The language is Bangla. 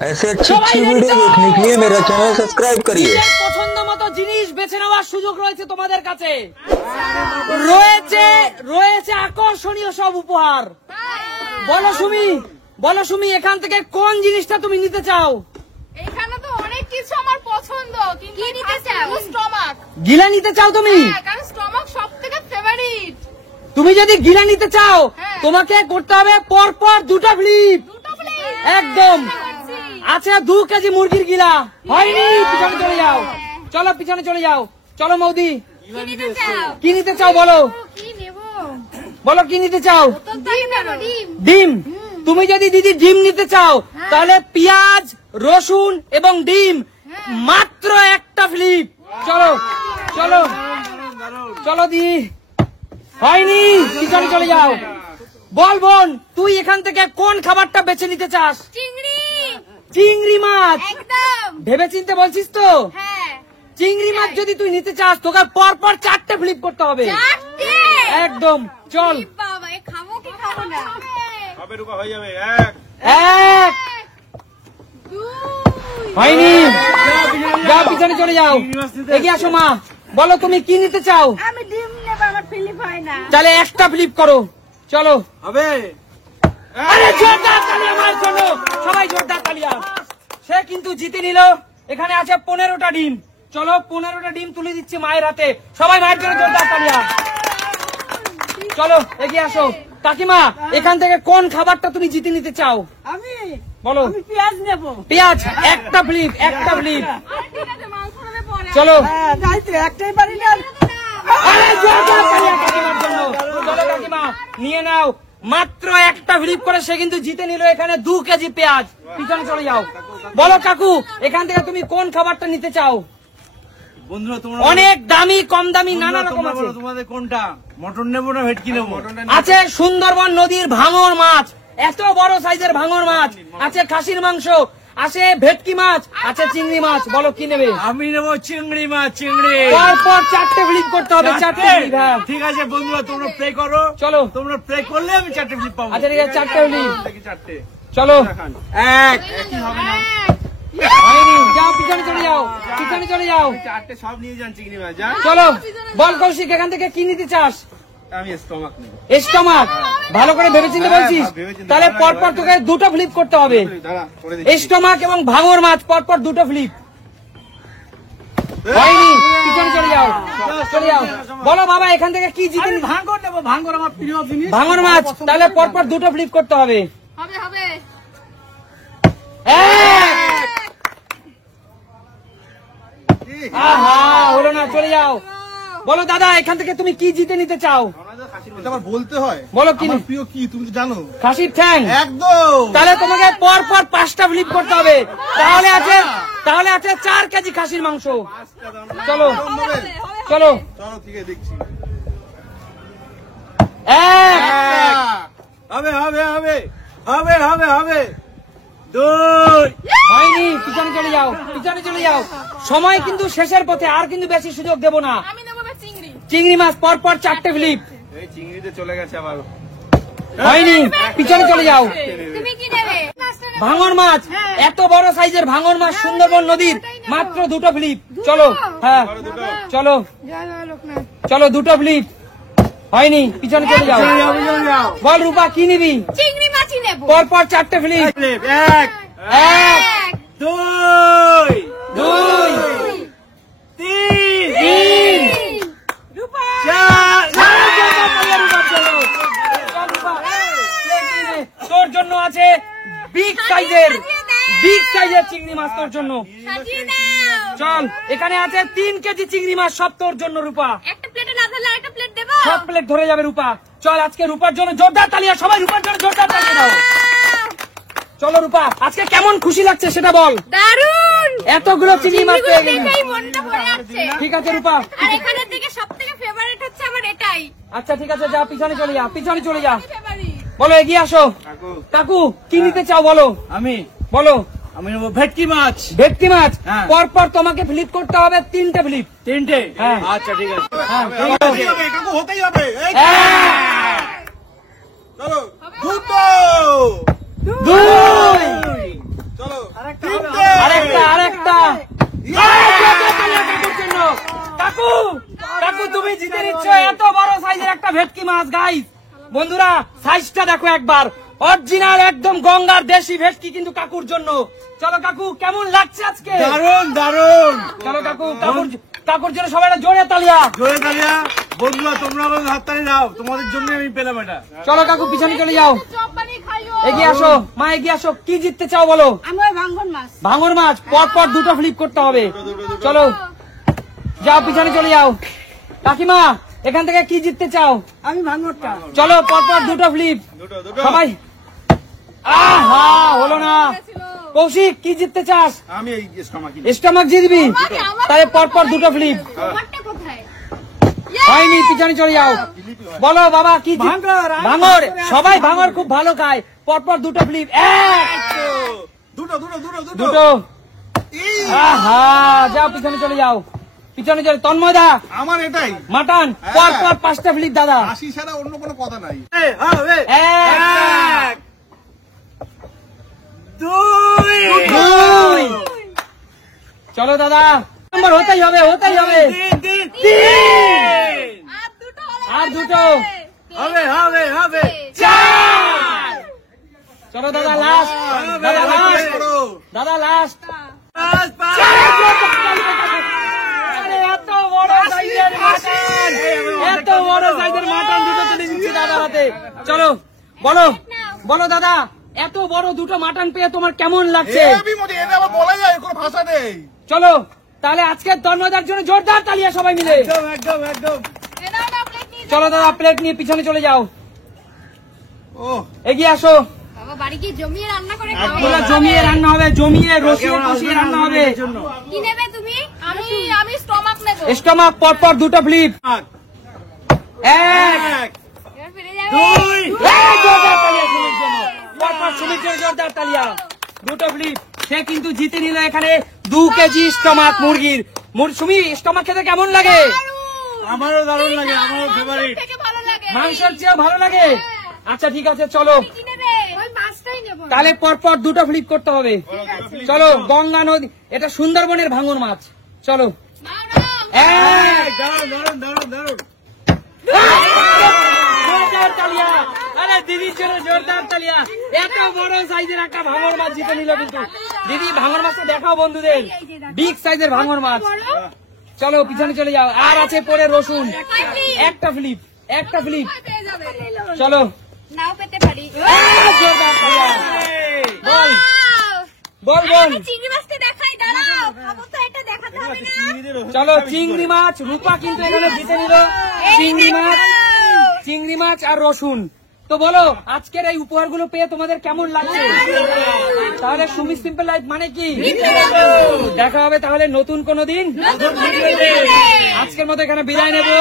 ऐसे अच्छी वीडियो देखने के लिए मेरा चैनल सब्सक्राइब करिए। পছন্দ মতো জিনিস বেছে নেওয়ার সুযোগ রয়েছে তোমাদের কাছে। রয়েছে আকর্ষণীয় সব উপহার। বলো সুমি এখান থেকে কোন জিনিসটা তুমি নিতে চাও? এখানে তো অনেক কিছু আমার পছন্দ, কিন্তু নিতে চাও স্টমাক। গিলা নিতে চাও তুমি? হ্যাঁ, কারণ স্টমাক সবথেকে ফেভারিট। তুমি যদি গিলা নিতে চাও তোমাকে করতে হবে পরপর দুটো ফ্লিপ। একদম আচ্ছা 2 কেজি মুরগির গিলা হয়নি, পিছনে চলে যাও। চলো পিছনে চলে যাও। চলো মৌদি কি নিতে চাও বলো? বলো কি নিতে চাও? ডিম। তুমি যদি দিদি ডিম নিতে চাও তাহলে পেঁয়াজ রসুন এবং ডিম মাত্র একটা ফ্লিপ। চলো চলো চলো দিদি হয়নি, পিছনে চলে যাও। বল বোন তুই এখান থেকে কোন খাবারটা বেছে নিতে চাস? চিংড়ি মাছ। ভেবে চিনতে বলছিস তো? চিংড়ি মাছ যদি তুই নিতে চাস তোকে পরপর 4টে ফ্লিপ করতে হবে। একদম চল। এক হয়নি, যাও পিছনে চলে যাও। এগিয়ে আসো মা, বলো তুমি কি নিতে চাও? আমি ডিম নেব, আমার ফ্লিপ হয় না। তাহলে একটা ফ্লিপ করো। চলো হবে। আরে জোরদার তালি আমার জন্য, সবাই জোরদার তালিয়া। সে কিন্তু জিতে নিল। এখানে আছে 15টা ডিম। চলো 15টা ডিম তুলে দিচ্ছি মায়ের হাতে। সবাই মায়ের জন্য জোরদার তালিয়া। চলো এগিয়ে আসো। কাকিমা এখান থেকে কোন খাবারটা তুমি জিতে নিতে চাও? আমি বলো। পেঁয়াজ নেব। পেঁয়াজ একটা ফ্লিপ, একটা ফ্লিপ। চলো একটাই পারি না। আরে জোরদার তালিয়া কাকিমার জন্য। চলো কাকিমা নিয়ে নাও, মাত্র একটা ফ্লিপ করে সে কিন্তু জিতে নিল এখানে 2 কেজি পেঁয়াজ। পিছনে চলে যাও। বলো কাকু এখান থেকে তুমি কোন খাবারটা নিতে চাও? বন্ধুরা তোমরা অনেক দামি কম দামি নানা রকম আছে। তোমাদের কোনটা, মটন নেবো না ভেটকি নেবো? আছে সুন্দরবন নদীর ভাঙর মাছ, এত বড় সাইজের ভাঙর মাছ আছে, খাসির মাংস আছে, ভেটকি মাছ আছে, চিংড়ি মাছ। বলো কি নেবে? আমি নেবো চিংড়ি মাছ। চিংড়ি পরপর 4টে ফ্লিপ করতে হবে। 4টে ফ্লিপ। হ্যাঁ ঠিক আছে বন্ধুরা তোমরা প্রে করো। চলো তোমরা প্রে করলে আমি 4টে ফ্লিপ পাবো। আচ্ছা ঠিক আছে 4টে ফ্লিপ। 4টে চলো এক হবে না। হয়নি, যাও পিছনে চলে যাও। পিছনে চলে যাও। 4টে সব নিয়ে যান চিংড়ি মাছ। যা চলো বল কৌশিক এখান থেকে কি নিতে চাস? আমি স্টমাক নেব। স্টমাক ভালো করে ভেবে চিন্তে বলছিস? তাহলে পরপর তোকে 2টো ফ্লিপ করতে হবে। দাঁড়া করে দিচ্ছি। স্টমাক এবং ভাঙর মাছ পরপর 2টো ফ্লিপ। হয়নি, পিছনে চলে যাও। চলে যাও। বলো বাবা এখান থেকে কি জিতে? ভাঙর নেব। ভাঙর আমার প্রিয় জিনিস। ভাঙর মাছ। তাহলে পরপর 2টো ফ্লিপ করতে হবে। হবে আহা হলো না, চলে যাও। বলো দাদা এখান থেকে তুমি কি জিতে নিতে চাও? এটা আবার বলতে হয়। বলো কি? আমার প্রিয় কি তুমি তো জানো। খাসির ঠ্যাং। একদম। তাহলে তোমাকে পরপর 5টা ফ্লিপ করতে হবে। তাহলে আছে 4 কেজি খাসির মাংস। চলো চলো চলো ঠিক আছে দেখছি। এক হবে হবে হবে হবে হবে হবে 2 হয়নি, পিছনে চলে যাও। পিছনে চলে যাও। সময় কিন্তু শেষের পথে, আর কিন্তু বেশি সুযোগ দেব না। আমি নেব চিংড়ি। চিংড়ি মাছ পরপর 4টে ফ্লিপ। এই চিংড়িতে চলে গেছে আবার। হয়নি, পিছনে চলে যাও। তুমি কি নেবে? ভাঙর মাছ, এত বড় সাইজের ভাঙর মাছ সুন্দরবন নদীর, মাত্র 2টো ফ্লিপ। চলো হ্যাঁ চলো চলো 2টো ফ্লিপ। হয়নি, পিছনে চলে যাও। বল রূপা কি নিবি? চিংড়ি মাছই নেব। পরপর 4টে ফ্লিপ। 1 2 2 3 রূপা 4 তোর জন্য আছে বিগ সাইজের চিংড়ি মাছ তোর জন্য। সাজিয়ে দাও। চল এখানে আছে 3 কেজি চিংড়ি মাছ, সব তোর জন্য রূপা। একটা প্লেটে না ধরলে আরেকটা প্লেট দেব। সব প্লেট ধরে যাবে রূপা। চল আজকে রূপার জন্য জোরদার তালিয়া। সবাই রূপার জন্য জোরদার তালিয়া দাও। চলো রূপা আজকে কেমন খুশি লাগছে সেটা বল। দারুন। এতগুলো চিংড়ি মাছ পেয়ে গেলাম। দেখেই মনটা ভরে যাচ্ছে। ঠিক আছে রূপা। আর এখানে থেকে সবথেকে ফেভারিট হচ্ছে আমার এটাই। আচ্ছা ঠিক আছে যা পিছনে চলে যা। পিছনে চলে যা। ফেভারিট। বলো এগিয়ে আসো। কাকু কি নিতে চাও বলো? আমি বলো। আমি নেবো ভেটকি মাছ। ভেটকি মাছ হ্যাঁ। পরপর তোমাকে ফ্লিপ করতে হবে 3টে ফ্লিপ। 3টে? হ্যাঁ আচ্ছা ঠিক আছে। হ্যাঁ হতেই হবে। চলো 2 2 চলো আরেকটা কাকুর জন্য। কাকু কাকু তুমি জিতে নিচ্ছ এত বড় সাইজের একটা ভেটকি মাছ গাইস। বন্ধুরা সাইজটা দেখো একবার, অরিজিনাল একদম গঙ্গার দেশি ভেটকি কিন্তু কাকুর জন্য। চলো কাকু কেমন লাগছে আজকে? দারুন দারুন। চলো কাকু কাকুর জন্য সবাই জোরে তালিয়া। জোরে তালিয়া। বন্ধুরা তোমরা আমাকে হাততালি দাও, তোমাদের জন্য আমি পেলাম এটা। চলো কাকু পিছনে চলে যাও, চপ বানিয়ে খাইও। এগিয়ে আসো মা, এগিয়ে আসো। কি জিততে চাও বলো? আমি ওই ভাঙ্গন মাছ। ভাঙর মাছ পর পর দুটো ফ্লিপ করতে হবে। চলো যাও পিছনে চলে যাও। কাকিমা এখান থেকে কি জিততে চাও? আমি ভাঙ্গরটা। চলো পর পর দুটো ফ্লিপ সবাই। আহা হলো না। কৌশিক কি জিততে চাস? আমি এই স্টমাক স্টমাক জিতবি, তাহলে পর পর দুটো ফ্লিপ। তোমারটা কোথায়? হয়নি, পিছনে চলে যাও। বলো বাবা কি ভাঙর। সবাই ভাঙর খুব ভালো খায়। পর পর দুটো ফ্লিপ। দুটো দুটো দুটো দুটো। আহা যাও পিছনে চলে যাও, পিছনে চলে। তন্ময়দা আমার এটাই মাটন পর পর 5টা ফ্লিপ দাদা। হাসি ছাড়া অন্য কোনো কথা নাই। এক, দুই। চলো দাদা, নম্বর হতেই হবে। আর দুটো। হবে হবে হবে। চলো দাদা লাস্ট, দাদা লাস্ট। এত বড় সাইজের মাটন, এত বড় সাইজের মাটন দুটো তুলে দিচ্ছি দাদার হাতে। চলো বলো দাদা, এত বড় দুটো মাটন পেয়ে তোমার কেমন লাগছে? এটা আবার বলা যায়, কোনো ভাষা নেই। চলো তাহলে আজকের তন্ময়দার জন্য জোরদার তালিয়া সবাই মিলে। একদম একদম। চলো দাদা প্লেট নিয়ে পিছনে চলে যাও, ও এগিয়ে আসো। বাবা বাড়ি গিয়ে জমিয়ে রান্না করে এগুলো জমিয়ে রান্না হবে, জমিয়ে রসিয়ে কষিয়ে রান্না হবে। কি নেবে তুমি? আমি স্টমাক নেবো। স্টমাক পর পর দুটো ফ্লিপ। এক, এবার ফিরে যাবে। দুই। জোরদার তালিয়া সুমির জন্য। পর পর সুমির জন্য জোরদার তালিয়া। দুটো ফ্লিপ। সে কিন্তু জিতে নিল এখানে 2 কেজি স্টমাক মুরগির। সুমি স্টমাক খেতে কেমন লাগে? আমারও দারুণ লাগে, আমারও ফেভারিট। থেকে ভালো লাগে। মাংসের চেয়েও ভালো লাগে? আচ্ছা ঠিক আছে চলো, কি নেবে? ওই মাছটাই নেবো। তাহলে পর পর দুটো ফ্লিপ করতে হবে। চলো গঙ্গা নদী, এটা সুন্দরবনের ভাঙন মাছ। চলো এক, দারুণ দারুণ দারুণ দারুণ। জোরদার তালিয়া। আরে দিদির জন্য জোরদার তালিয়া। এত বড় সাইজের একটা ভাঙর মাছ জিতে নিল কিন্তু। দিদি ভাঙর মাছটা দেখাও বন্ধুদের, বিগ সাইজের ভাঙর মাছ। চলো পিছনে চলে যাও। আর আছে পরে রসুন। একটা ফ্লিপ। পেয়ে যাবে। চলো নাও পেতে পারি। জোরদার তালিয়া। বল আমি চিংড়ি মাছটা দেখাই, দাঁড়াও। খাবো তো, এটা দেখাতে হবে না? চলো চিংড়ি মাছ। রূপা কিন্তু এখানে জিতে নিল চিংড়ি মাছ আর রসুন। তো বলো আজকের এই উপহারগুলো পেয়ে তোমাদের কেমন লাগছে? তাহলে সুমি সিম্পল লাইফ মানে কি? দেখা হবে তাহলে নতুন কোনো দিন। আজকের মতো এখানে বিদায় নেবো।